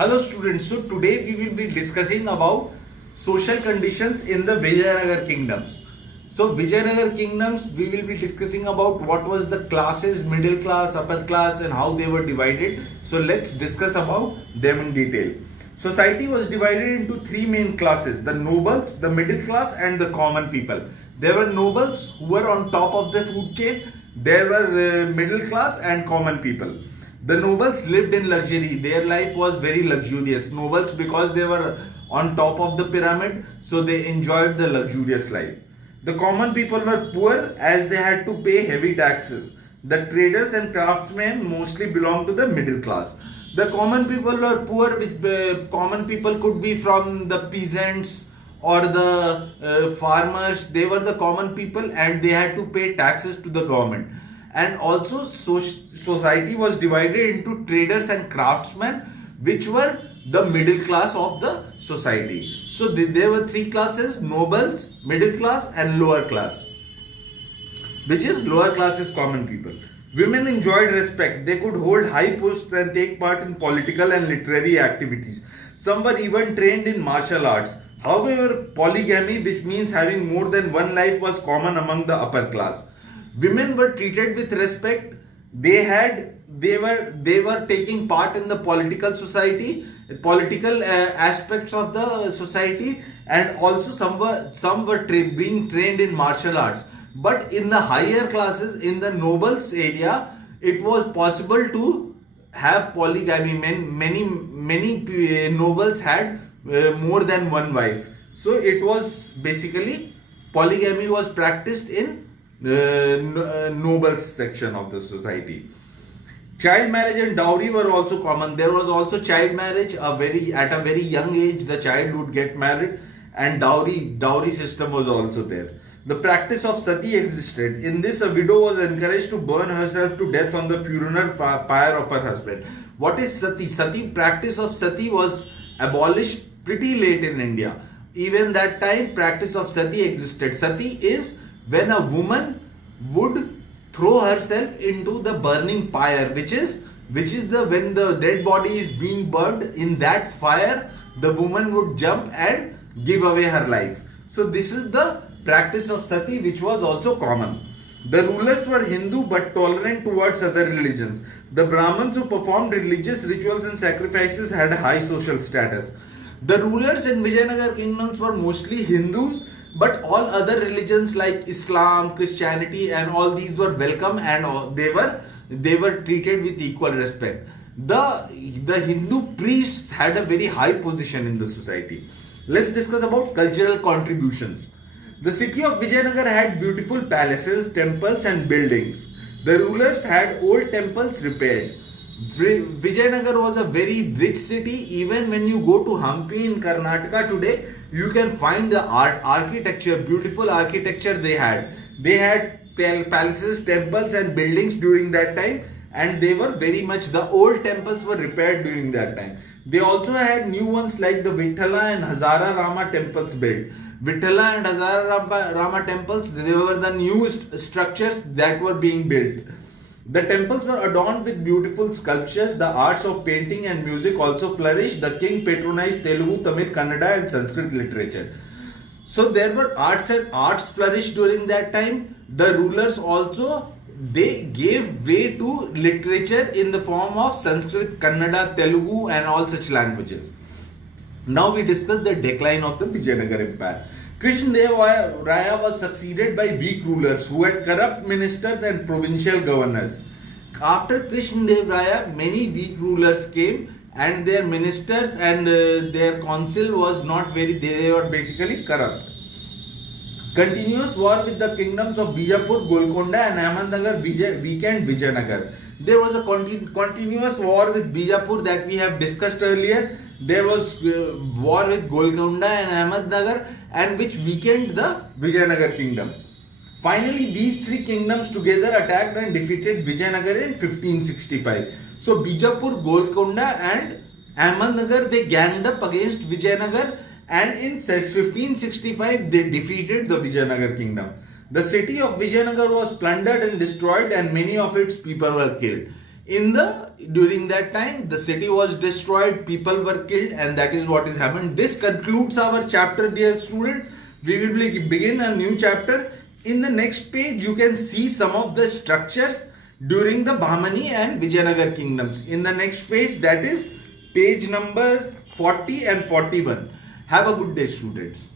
Hello students, so today we will be discussing about social conditions in the Vijayanagar kingdoms. So Vijayanagar kingdoms, we will be discussing about what was the classes, middle class, upper class and how they were divided. So let's discuss about them in detail. Society was divided into three main classes: the nobles, the middle class and the common people. There were nobles who were on top of the food chain, there were middle class and common people. The nobles lived in luxury. Their life was very luxurious. Nobles, because they were on top of the pyramid, so they enjoyed the luxurious life. The common people were poor as they had to pay heavy taxes. The traders and craftsmen mostly belonged to the middle class. The common people were poor, which common people could be from the peasants or the farmers. They were the common people and they had to pay taxes to the government. And also society was divided into traders and craftsmen, which were the middle class of the society. So there were three classes: nobles, middle class and lower class, which is lower class is common people. Women enjoyed respect. They could hold high posts and take part in political and literary activities. Some were even trained in martial arts. However, polygamy, which means having more than one life, was common among the upper class. Women were treated with respect. They were taking part in the political society, political aspects of the society, and also some were being trained in martial arts. But in the higher classes, in the nobles area, it was possible to have polygamy. Many nobles had more than one wife. So it was basically polygamy was practiced in nobles section of the society. Child marriage and dowry were also common. There was also child marriage. At a very young age, the child would get married, and dowry system was also there. The practice of sati existed. In this, a widow was encouraged to burn herself to death on the funeral pyre of her husband. What is sati? Practice of sati was abolished pretty late in India. Even that time, practice of sati existed. Sati is when a woman would throw herself into the burning pyre, which is when the dead body is being burned. In that fire, the woman would jump and give away her life. So this is the practice of sati, which was also common. The rulers were Hindu but tolerant towards other religions. The Brahmins who performed religious rituals and sacrifices had high social status. The rulers in Vijayanagar kingdoms were mostly Hindus, but all other religions like Islam, Christianity and all these were welcome, and they were treated with equal respect. The Hindu priests had a very high position in the society. Let's discuss about cultural contributions. The city of Vijayanagar had beautiful palaces, temples and buildings. The rulers had old temples repaired. Vijayanagar was a very rich city. Even when you go to Hampi in Karnataka today, you can find the architecture, beautiful architecture they had. They had palaces, temples and buildings during that time, and they were very much, the old temples were repaired during that time. They also had new ones like the Vithala and Hazara Rama temples built. Vithala and Hazara Rama temples, they were the newest structures that were being built. The temples were adorned with beautiful sculptures. The arts of painting and music also flourished. The king patronized Telugu, Tamil, Kannada and Sanskrit literature. So there were arts flourished during that time. The rulers also, they gave way to literature in the form of Sanskrit, Kannada, Telugu and all such languages. Now we discuss the decline of the Vijayanagar Empire. Krishnadeva Raya was succeeded by weak rulers who had corrupt ministers and provincial governors. After Krishnadeva Raya, many weak rulers came, and their ministers and their council was not very, they were basically corrupt. Continuous war with the kingdoms of Bijapur, Golconda and Ahmednagar weakened Vijayanagar. There was a continuous war with Bijapur that we have discussed earlier. There was war with Golconda and Ahmednagar, and which weakened the Vijayanagar kingdom. Finally, these three kingdoms together attacked and defeated Vijayanagar in 1565. So Bijapur, Golconda and Ahmednagar, they ganged up against Vijayanagar, and in 1565 they defeated the Vijayanagar kingdom. The city of Vijayanagar was plundered and destroyed, and many of its people were killed. during that time the city was destroyed, people were killed, and that is what is happened. This concludes our chapter, dear student. We will begin a new chapter. In the next page you can see some of the structures during the Bahmani and Vijayanagar kingdoms. In the next page, that is page number 40 and 41. Have a good day, students.